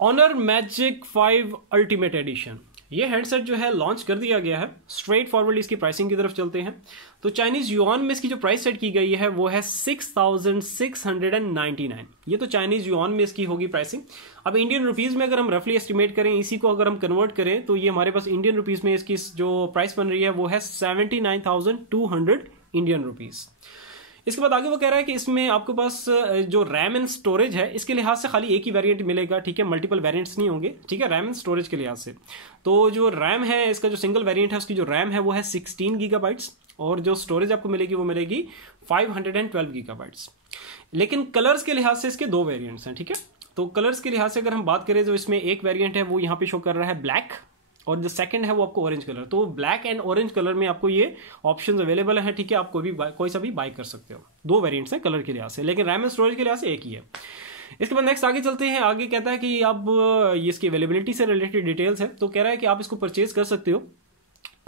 Honour Magic 5 ultimate addition, ये handset जो है लॉन्च कर दिया गया है। स्ट्रेट फॉरवर्ड इसकी प्राइसिंग की तरफ चलते हैं तो चाइनीज युआन में इसकी जो प्राइस सेट की गई है वो है 6699। ये तो चाइनीज युआन में इसकी होगी प्राइसिंग। अब इंडियन रुपीस में अगर हम रफली एस्टिमेट करें, इसी को अगर हम कन्वर्ट करें तो ये हमारे पास इंडियन रुपीस में इसकी जो प्राइस बन रही है वो है 79,200 इंडियन रुपीस। इसके बाद आगे वो कह रहा है कि इसमें आपके पास जो रैम एंड स्टोरेज है इसके लिहाज से खाली एक ही वेरिएंट मिलेगा, ठीक है, मल्टीपल वेरिएंट्स नहीं होंगे, ठीक है, रैम एंड स्टोरेज के लिहाज से। तो जो रैम है इसका जो सिंगल वेरिएंट है उसकी जो रैम है वो है 16 गीगाबाइट्स और जो स्टोरेज आपको मिलेगी वो मिलेगी 512 गीगाबाइट्स। लेकिन कलर्स के लिहाज से इसके दो वेरिएंट्स हैं, ठीक है। तो कलर्स के लिहाज से अगर हम बात करें तो इसमें एक वेरिएंट है वो यहाँ पे शो कर रहा है ब्लैक और जो सेकंड है वो आपको ऑरेंज कलर। तो ब्लैक एंड ऑरेंज कलर में आपको ये ऑप्शंस अवेलेबल हैं, ठीक है, आप कोई सा भी बाय कर सकते हो। दो वेरिएंट्स हैं कलर के लिहाज से, लेकिन रैम एंड स्टोरेज के लिहाज से एक ही है। इसके बाद नेक्स्ट आगे चलते हैं। आगे कहता है कि अब ये इसकी अवेलेबिलिटी से रिलेटेड डिटेल्स है, तो कह रहा है कि आप इसको परचेज कर सकते हो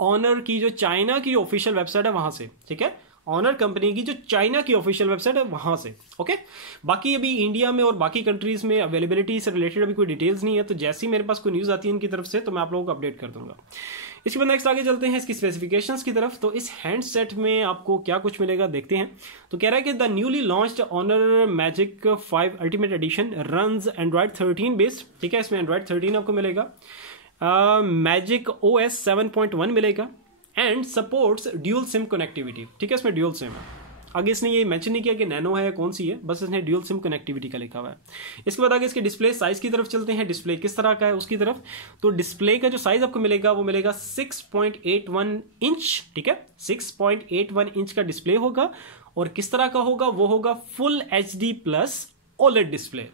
ऑनर की जो चाइना की ऑफिशियल वेबसाइट है वहां से, ठीक है, ऑनर कंपनी की जो चाइना की ऑफिशियल वेबसाइट है वहां से। ओके, बाकी अभी इंडिया में और बाकी कंट्रीज में अवेलेबिलिटी से रिलेटेड अभी कोई डिटेल्स नहीं है, तो जैसे ही मेरे पास कोई न्यूज आती है इनकी तरफ से तो मैं आप लोगों को अपडेट कर दूंगा। इसके बाद नेक्स्ट आगे चलते हैं इसकी स्पेसिफिकेशंस की तरफ। तो इस हैंडसेट में आपको क्या कुछ मिलेगा देखते हैं। तो कह रहा है कि the newly launched Honor Magic 5 ultimate edition runs Android 13 based, ठीक है, इसमें एंड्रॉइड 13 आपको मिलेगा, मैजिक OS 7.1 मिलेगा and supports dual SIM connectivity, ठीक है, इसमें ड्यूल सिम है। आगे इसने ये मेंशन नहीं किया कि नैनो है या कौन सी है, बस इसने ड्यूल सिम कनेक्टिविटी का लिखा हुआ है। इसके बाद आगे इसके डिस्प्ले साइज की तरफ चलते हैं, डिस्प्ले किस तरह का है उसकी तरफ। तो डिस्प्ले का जो साइज आपको मिलेगा वो मिलेगा 6.81 इंच, ठीक है, 6.81 इंच का डिस्प्ले होगा। और किस तरह का होगा, वो होगा फुल HD+ OLED डिस्प्ले।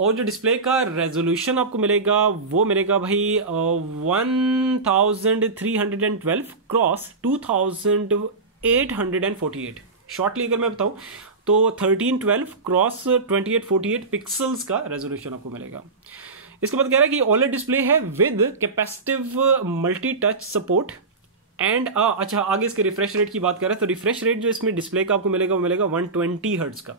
और जो डिस्प्ले का रेजोल्यूशन आपको मिलेगा वो मिलेगा भाई 1312 क्रॉस 2848। शॉर्टली अगर मैं बताऊं तो 1312 क्रॉस 2848 पिक्सल्स का रेजोल्यूशन आपको मिलेगा। इसके बाद कह रहा है कि OLED डिस्प्ले है with capacitive multi touch support and अच्छा, आगे इसके रिफ्रेश रेट की बात कर रहे हैं तो रिफ्रेश रेट जो इसमें डिस्प्ले का आपको मिलेगा वो मिलेगा 120 हर्ट्ज का।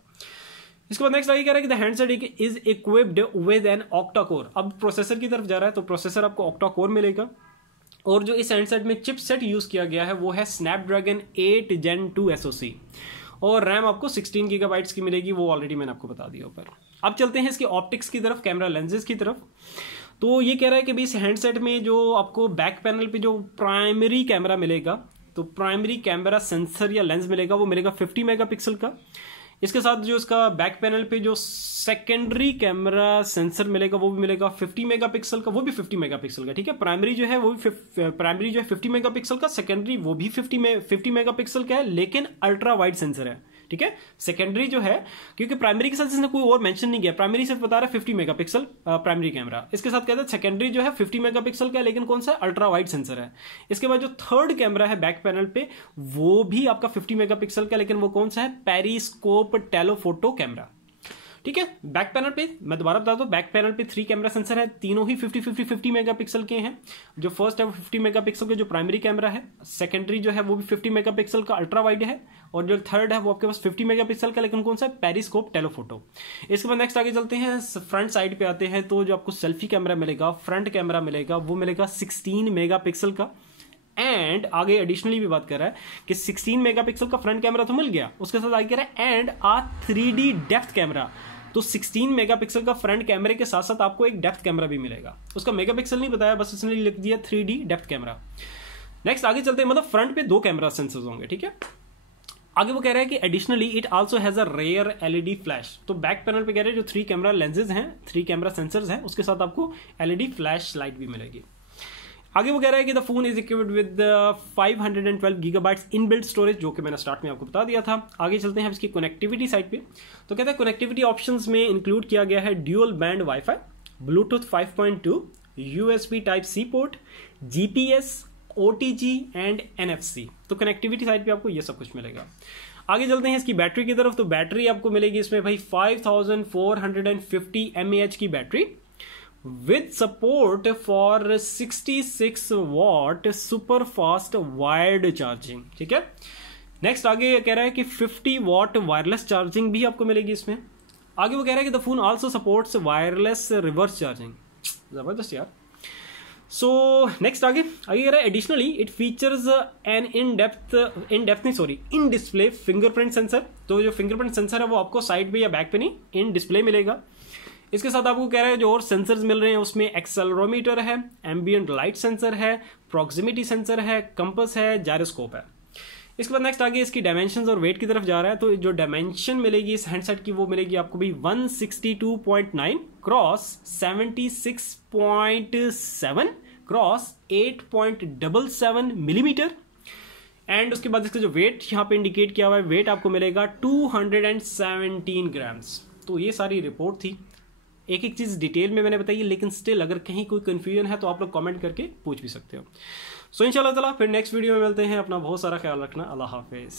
इसके बाद नेक्स्ट आगे कह रहा है कि the handset is equipped with an octa core. अब प्रोसेसर की तरफ जा रहा है तो प्रोसेसर आपको ऑक्टा कोर मिलेगा और जो इस हैंडसेट में चिपसेट यूज किया गया है वो है स्नैपड्रैगन 8 Gen 2 SoC और रैम आपको 16 गीगाबाइट्स की मिलेगी, वो ऑलरेडी मैंने आपको बता दिया ऊपर। अब चलते हैं इसके ऑप्टिक्स की तरफ, कैमरा लेंसेज की तरफ। तो ये कह रहा है कि इस हैंडसेट में जो आपको बैक पैनल पे जो प्राइमरी कैमरा मिलेगा, तो प्राइमरी कैमरा सेंसर या लेंस मिलेगा वो मिलेगा 50 मेगापिक्सल का। इसके साथ जो इसका बैक पैनल पे जो सेकेंडरी कैमरा सेंसर मिलेगा वो भी मिलेगा 50 मेगापिक्सल का, वो भी 50 मेगापिक्सल का, ठीक है। प्राइमरी जो है वो भी प्राइमरी जो है 50 मेगापिक्सल का, सेकेंडरी वो भी 50 मेगापिक्सल का है, लेकिन अल्ट्रा वाइड सेंसर है, ठीक है। सेकेंडरी जो है, क्योंकि प्राइमरी के साथ इसने कोई और मेंशन नहीं किया, प्राइमरी सिर्फ बता रहा है 50 मेगापिक्सल प्राइमरी कैमरा। इसके साथ कहते हैं सेकेंडरी जो है 50 मेगापिक्सल का, लेकिन कौन सा अल्ट्रा वाइड सेंसर है। इसके बाद जो थर्ड कैमरा है बैक पैनल पे वो भी आपका 50 मेगापिक्सल का, लेकिन वो कौन सा है, पेरिस्कोप टेलोफोटो कैमरा, ठीक है। बैक पैनल पे मैं दोबारा बता दूं, बैक पैनल पे 3 कैमरा सेंसर है, तीनों ही 50 मेगापिक्सल के हैं। जो फर्स्ट है वो 50 मेगापिक्सल का जो प्राइमरी कैमरा है, सेकेंडरी जो है वो भी 50 मेगापिक्सल का अल्ट्रा वाइड है, और जो थर्ड है वो आपके पास 50 मेगापिक्सल का, लेकिन कौन सा है, पेरिस्कोप टेलोफोटो। इसके बाद नेक्स्ट आगे चलते हैं, फ्रंट साइड पे आते हैं। तो जो आपको सेल्फी कैमरा मिलेगा, फ्रंट कैमरा मिलेगा वो मिलेगा 16 मेगापिक्सल का। एंड आगे एडिशनली भी बात कर रहा है कि 16 मेगापिक्सल का फ्रंट कैमरा तो मिल गया, उसके साथ आगे कह रहा है एंड 3D डेप्थ कैमरा। तो 16 मेगापिक्सल का फ्रंट कैमरे के साथ साथ आपको एक डेप्थ कैमरा भी मिलेगा। उसका मेगापिक्सल नहीं बताया, बस इसने लिख दिया 3D डेप्थ कैमरा। नेक्स्ट आगे चलते हैं, मतलब फ्रंट पे 2 कैमरा सेंसर्स होंगे, ठीक है। आगे वो कह रहा है कि additionally it also has a rear LED flash. तो बैक पैनल पे कह रहे हैं जो 3 कैमरा लेंसेज हैं, 3 कैमरा सेंसर्स हैं, उसके साथ आपको LED फ्लैश लाइट भी मिलेगी। आगे वो कह रहा है कि the phone is equipped with 512 gigabytes inbuilt storage, जो कि मैंने स्टार्ट में आपको बता दिया था। आगे चलते हैं इसकी कनेक्टिविटी साइड पे। तो कहता है कनेक्टिविटी ऑप्शंस में इंक्लूड किया गया है dual band wifi, Bluetooth 5.2, USB Type-C port, GPS, OTG and NFC। तो कनेक्टिविटी साइड पे आपको ये सब कुछ मिलेगा। आगे चलते हैं इसकी बैटरी की तरफ। तो बैटरी आपको मिलेगी इसमें भाई 5450 mAh की battery with support for 66 watt super fast wired charging, ठीक है। नेक्स्ट आगे कह रहा है कि 50 watt वायरलेस चार्जिंग भी आपको मिलेगी इसमें। आगे वो कह रहा है कि the phone also supports wireless reverse charging. जबरदस्त यार। सो नेक्स्ट आगे कह रहा है additionally it features an in display fingerprint sensor. तो जो फिंगरप्रिंट सेंसर है वो आपको साइड पे या बैक पे नहीं, इन डिस्प्ले मिलेगा। इसके साथ आपको कह रहा है जो और सेंसर्स मिल रहे हैं उसमें एक्सेलरोमीटर है, एम्बियंट लाइट सेंसर है, प्रॉक्सिमिटी सेंसर है, कंपस है, जायरोस्कोप है। इसके बाद नेक्स्ट आगे इसकी डायमेंशंस और वेट की तरफ जा रहा है। तो जो डायमेंशन मिलेगी इस हैंडसेट की वो मिलेगी आपको भी 162.9 क्रॉस 76.7 क्रॉस 8.77 मिलीमीटर। एंड उसके बाद इसका जो वेट यहाँ पे इंडिकेट किया हुआ है, वेट आपको मिलेगा 217 ग्राम्स। तो ये सारी रिपोर्ट थी, एक एक चीज़ डिटेल में मैंने बताई, लेकिन स्टिल अगर कहीं कोई कंफ्यूजन है तो आप लोग कमेंट करके पूछ भी सकते हो। सो इंशाल्लाह ताला फिर नेक्स्ट वीडियो में मिलते हैं। अपना बहुत सारा ख्याल रखना। अल्लाह हाफिज़।